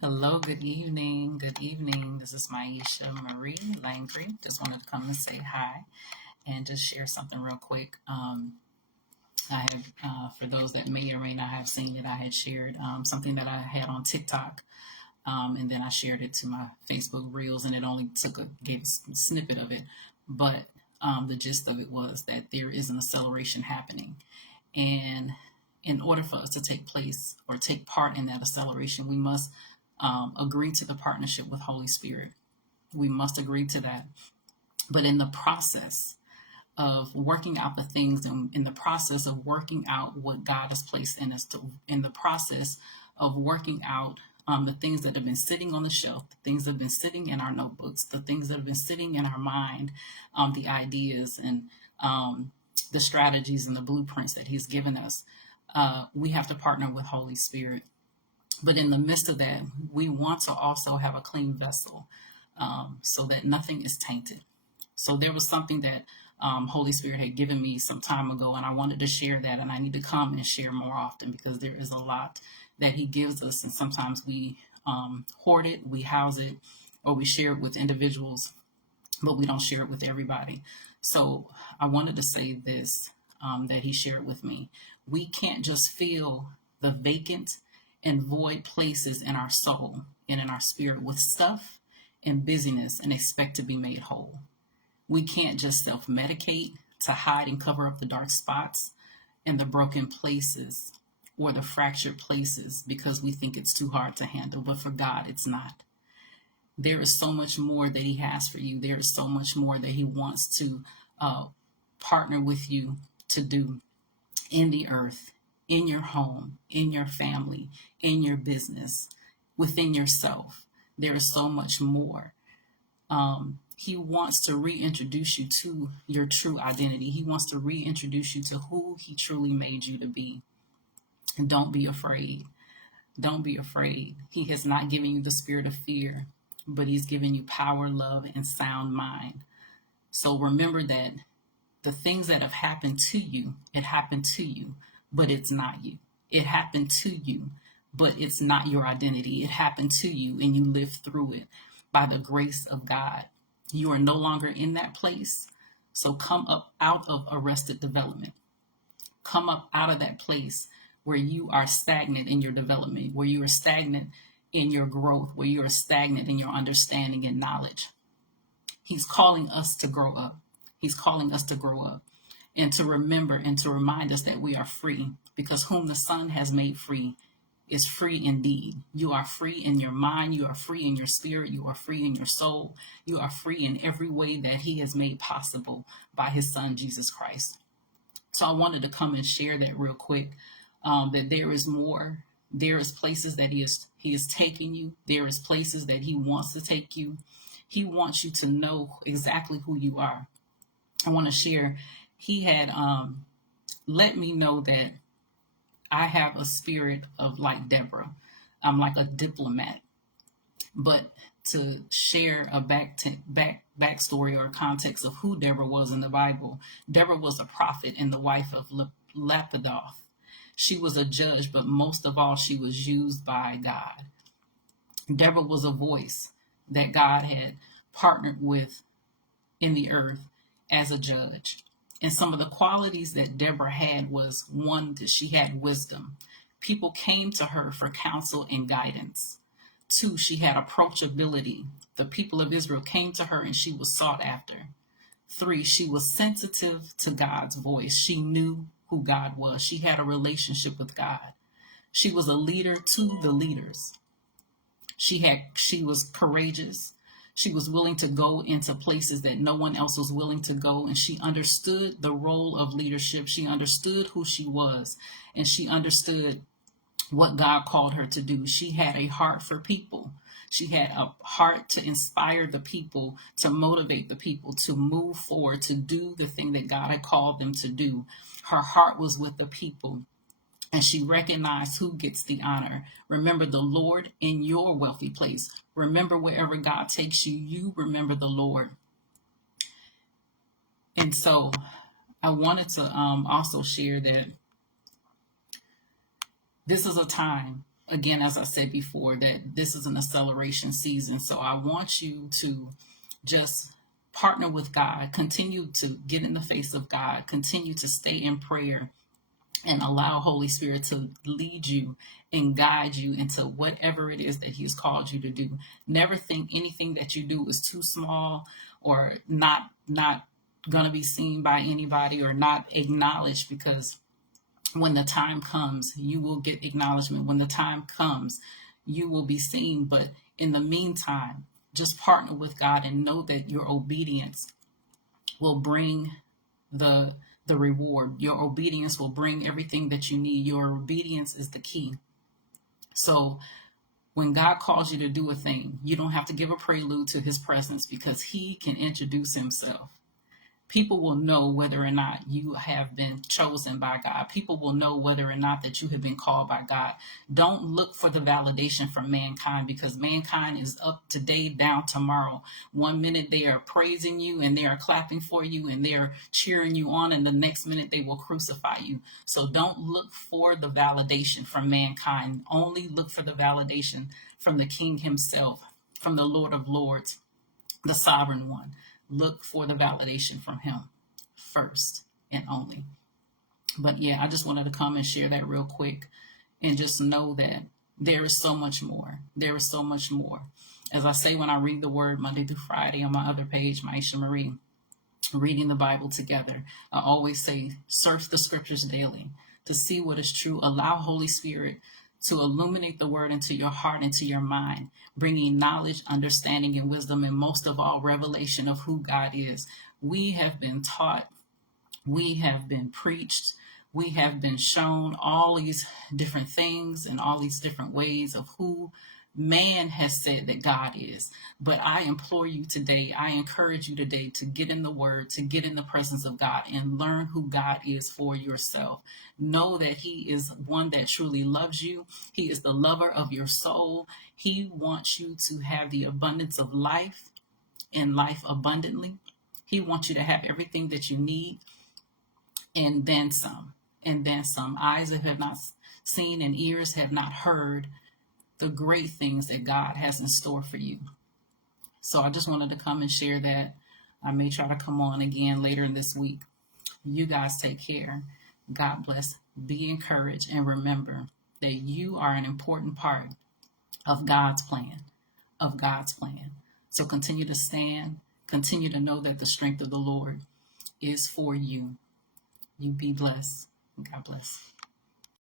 Hello, good evening. Good evening. This is Maisha Marie Langry. Just wanted to come and say hi and just share something real quick. I have, for those that may or may not have seen it, I had shared something that I had on TikTok, and then I shared it to my Facebook Reels, and it only gave a snippet of it, but the gist of it was that there is an acceleration happening, and in order for us to take place or take part in that acceleration, we must agree to the partnership with Holy Spirit. We must agree to that. But in the process of working out the things, and in the process of working out what God has placed in us, in the process of working out the things that have been sitting on the shelf, the things that have been sitting in our notebooks, the things that have been sitting in our mind, the ideas and the strategies and the blueprints that He's given us, we have to partner with Holy Spirit. But in the midst of that, we want to also have a clean vessel so that nothing is tainted. So there was something that Holy Spirit had given me some time ago, and I wanted to share that, and I need to come and share more often because there is a lot that He gives us, and sometimes we hoard it, we house it, or we share it with individuals, but we don't share it with everybody. So I wanted to say this that He shared with me. We can't just fill the vacant and void places in our soul and in our spirit with stuff and busyness and expect to be made whole. We can't just self-medicate to hide and cover up the dark spots and the broken places or the fractured places because we think it's too hard to handle. But for God, it's not. There is so much more that He has for you. There is so much more that He wants to partner with you to do in the earth, in your home, in your family, in your business, within yourself. There is so much more. He wants to reintroduce you to your true identity. He wants to reintroduce you to who He truly made you to be. And don't be afraid. Don't be afraid. He has not given you the spirit of fear, but He's given you power, love, and sound mind. So remember that the things that have happened to you, it happened to you, but it's not you. It happened to you, but it's not your identity. It happened to you, and you lived through it by the grace of God. You are no longer in that place. So come up out of arrested development. Come up out of that place where you are stagnant in your development, where you are stagnant in your growth, where you are stagnant in your understanding and knowledge. He's calling us to grow up. He's calling us to grow up and to remember and to remind us that we are free, because whom the Son has made free is free indeed. You are free in your mind. You are free in your spirit. You are free in your soul. You are free in every way that He has made possible by His Son, Jesus Christ. So I wanted to come and share that real quick, that there is more. There is places that He is taking you. There is places that He wants to take you. He wants you to know exactly who you are. I want to share, He had let me know that I have a spirit of like Deborah. I'm like a diplomat. But to share a backstory or context of who Deborah was in the Bible, Deborah was a prophet and the wife of Lapidoth. She was a judge, but most of all, she was used by God. Deborah was a voice that God had partnered with in the earth as a judge. And some of the qualities that Deborah had was, one, that she had wisdom. People came to her for counsel and guidance. Two, she had approachability. The people of Israel came to her and she was sought after. Three, she was sensitive to God's voice. She knew who God was. She had a relationship with God. She was a leader to the leaders. She was courageous. She was willing to go into places that no one else was willing to go, and she understood the role of leadership. She understood who she was, and she understood what God called her to do. She had a heart for people. She had a heart to inspire the people, to motivate the people, to move forward, to do the thing that God had called them to do. Her heart was with the people. And she recognized who gets the honor. Remember the Lord in your wealthy place. Remember wherever God takes you, you remember the Lord. And so I wanted to also share that this is a time again, as I said before, that this is an acceleration season. So I want you to just partner with God, continue to get in the face of God, continue to stay in prayer, and allow Holy Spirit to lead you and guide you into whatever it is that He's called you to do. Never think anything that you do is too small or not going to be seen by anybody or not acknowledged, because when the time comes, you will get acknowledgement. When the time comes, you will be seen. But in the meantime, just partner with God and know that your obedience will bring the reward. Your obedience will bring everything that you need. Your obedience is the key. So when God calls you to do a thing, you don't have to give a prelude to His presence, because He can introduce Himself. People will know whether or not you have been chosen by God. People will know whether or not that you have been called by God. Don't look for the validation from mankind, because mankind is up today, down tomorrow. One minute they are praising you and they are clapping for you and they are cheering you on, and the next minute they will crucify you. So don't look for the validation from mankind. Only look for the validation from the King Himself, from the Lord of Lords, the Sovereign One. Look for the validation from Him first and only. But yeah, I just wanted to come and share that real quick, and just know that there is so much more. There is so much more. As I say when I read the Word Monday through Friday on my other page, Maisha Marie, reading the Bible together, I always say, search the scriptures daily to see what is true. Allow Holy Spirit to illuminate the word into your heart, into your mind, bringing knowledge, understanding, and wisdom, and most of all, revelation of who God is. We have been taught, we have been preached, we have been shown all these different things and all these different ways of who man has said that God is. But I implore you today, I encourage you today to get in the Word, to get in the presence of God and learn who God is for yourself. Know that He is one that truly loves you. He is the lover of your soul. He wants you to have the abundance of life and life abundantly. He wants you to have everything that you need, and then some, and then some. Eyes that have not seen and ears have not heard the great things that God has in store for you. So I just wanted to come and share that. I may try to come on again later in this week. You guys take care. God bless. Be encouraged, and remember that you are an important part of God's plan, So continue to stand, continue to know that the strength of the Lord is for you. You be blessed. God bless.